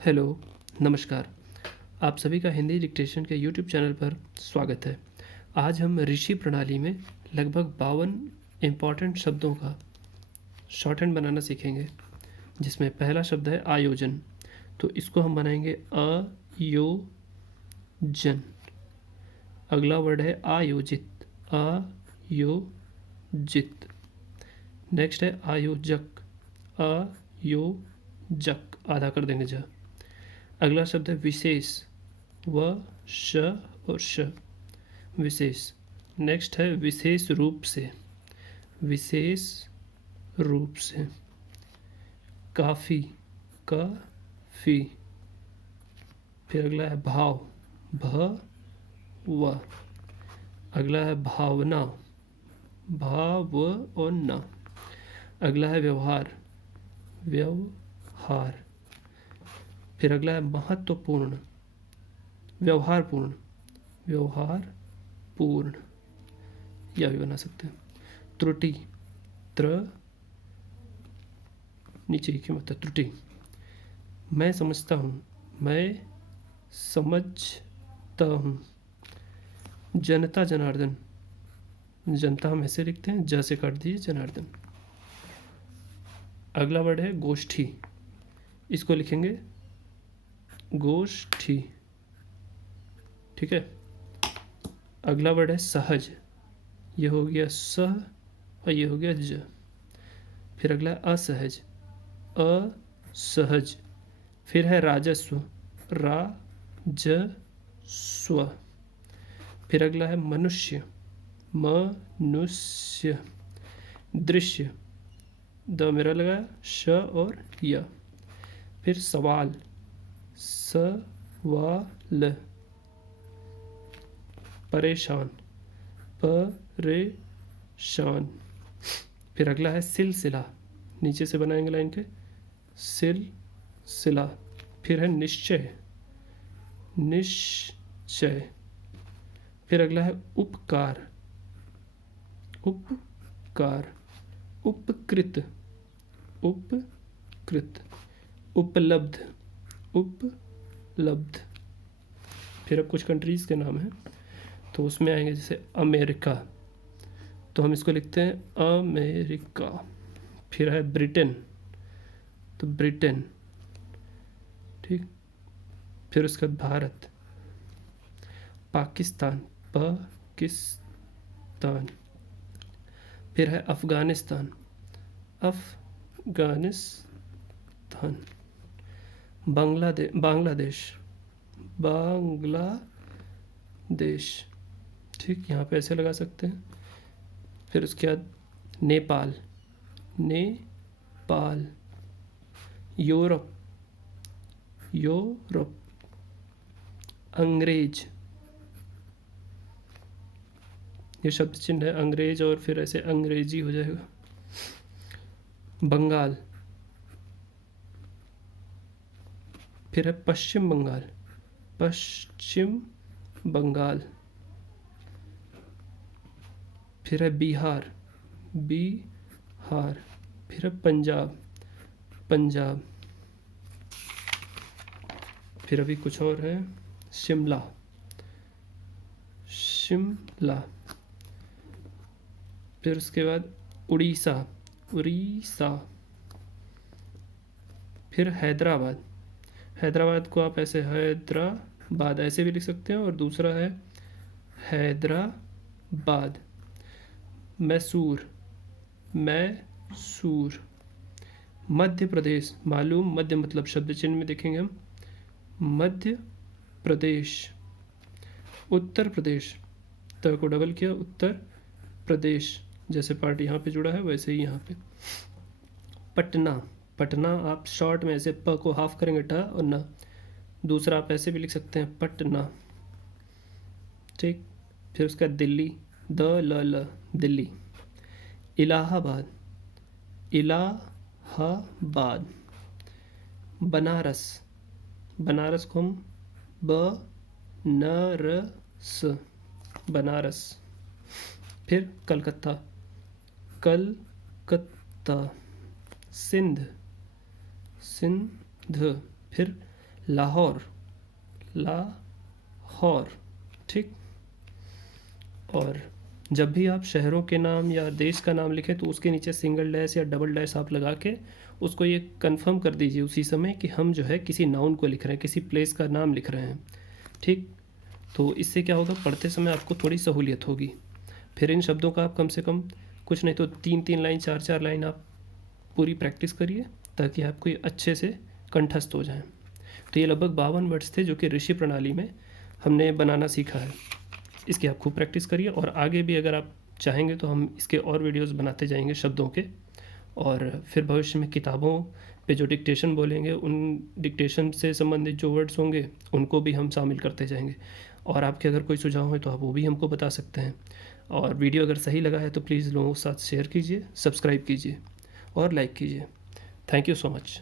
Hello, नमस्कार। आप सभी का हिंदी डिक्टेशन के यूट्यूब चैनल पर स्वागत है। आज हम ऋषि प्रणाली में लगभग 52 इम्पॉर्टेंट शब्दों का शॉर्ट हैंड बनाना सीखेंगे, जिसमें पहला शब्द है आयोजन। तो इसको हम बनाएंगे अयोजन। अगला वर्ड है आयोजित, आयोजित। नेक्स्ट है आयोजक, आयोजक, आधा कर देंगे जा। अगला शब्द है विशेष, व श और श, विशेष। नेक्स्ट है विशेष रूप से, विशेष रूप से। काफी, काफी। फिर अगला है भाव, भ व। अगला है भावना, भाव और न। अगला है व्यवहार, व्यवहार। फिर अगला है महत्वपूर्ण, व्यवहारपूर्ण, व्यवहारपूर्ण, यह भी बना सकते हैं। त्रुटि, नीचे की मतलब त्रुटि। मैं समझता हूँ, मैं समझता हूँ। जनता जनार्दन, जनता हम ऐसे लिखते हैं, ज से काट दीजिए जनार्दन। अगला वर्ड है गोष्ठी, इसको लिखेंगे गोष्ठी, ठीक है। अगला वर्ड है सहज, ये हो गया स और ये हो गया ज। फिर अगला असहज, असहज। फिर है राजस्व, राजस्व। फिर अगला है मनुष्य, मनुष्य। दृश्य, द मेरा लगा श और य। फिर सवाल, सवाल। परेशान, परेशान। फिर अगला है सिलसिला, नीचे से बनाएंगे लाइन के, सिलसिला। फिर है निश्चय, निश्चय। फिर अगला है उपकार, उपकार। उपकृत, उपकृत। उपलब्ध, उपलब्ध। फिर अब कुछ कंट्रीज़ के नाम हैं, तो उसमें आएंगे जैसे अमेरिका, तो हम इसको लिखते हैं अमेरिका। फिर है ब्रिटेन, तो ब्रिटेन, ठीक। फिर उसके बाद भारत, पाकिस्तान, पाकिस्तान। फिर है अफगानिस्तान, अफगानिस्तान। बांग्लादेश, बांग्लादेश, ठीक। यहाँ पे ऐसे लगा सकते हैं। फिर उसके बाद नेपाल, नेपाल। Europe, Europe. अंग्रेज, ये शब्द चिन्ह है अंग्रेज, और फिर ऐसे अंग्रेजी हो जाएगा। बंगाल, फिर है पश्चिम बंगाल, पश्चिम बंगाल। फिर है बिहार, बिहार। फिर है पंजाब, पंजाब। फिर अभी कुछ और है, शिमला, शिमला। फिर उसके बाद उड़ीसा, उड़ीसा। फिर हैदराबाद, हैदराबाद को आप ऐसे हैदराबाद ऐसे भी लिख सकते हैं, और दूसरा है हैदराबाद। मैसूर, मैसूर। मध्य प्रदेश, मालूम, मध्य मतलब शब्द चिन्ह में देखेंगे हम, मध्य प्रदेश। उत्तर प्रदेश, त को डबल किया, उत्तर प्रदेश, जैसे पार्ट यहाँ पे जुड़ा है वैसे ही यहाँ पे। पटना, पटना आप शॉर्ट में ऐसे प को हाफ करेंगे ट और न, दूसरा आप ऐसे भी लिख सकते हैं पटना, ठीक। फिर उसका दिल्ली, द ल ल, दिल्ली। इलाहाबाद, इलाहाबाद। बनारस, बनारस को हम ब न र स, बनारस। फिर कलकत्ता, कलकत्ता। सिंध, सिंध। फिर लाहौर, लाहौर, ठीक। और जब भी आप शहरों के नाम या देश का नाम लिखें तो उसके नीचे सिंगल डैश या डबल डैश आप लगा के उसको ये कंफर्म कर दीजिए उसी समय कि हम जो है किसी नाउन को लिख रहे हैं, किसी प्लेस का नाम लिख रहे हैं, ठीक। तो इससे क्या होगा, पढ़ते समय आपको थोड़ी सहूलियत होगी। फिर इन शब्दों का आप कम से कम कुछ नहीं तो 3-3 लाइन 4-4 लाइन आप पूरी प्रैक्टिस करिए ताकि आपको ये अच्छे से कंठस्थ हो जाए। तो ये लगभग 52 वर्ड्स थे जो कि ऋषि प्रणाली में हमने बनाना सीखा है। इसकी आप खूब प्रैक्टिस करिए और आगे भी अगर आप चाहेंगे तो हम इसके और वीडियोस बनाते जाएंगे शब्दों के, और फिर भविष्य में किताबों पे जो डिक्टेशन बोलेंगे उन डिक्टेशन से संबंधित जो वर्ड्स होंगे उनको भी हम शामिल करते जाएंगे। और आपके अगर कोई सुझाव है तो आप वो भी हमको बता सकते हैं। और वीडियो अगर सही लगा है तो प्लीज़ लोगों के साथ शेयर कीजिए, सब्सक्राइब कीजिए और लाइक कीजिए। Thank you so much.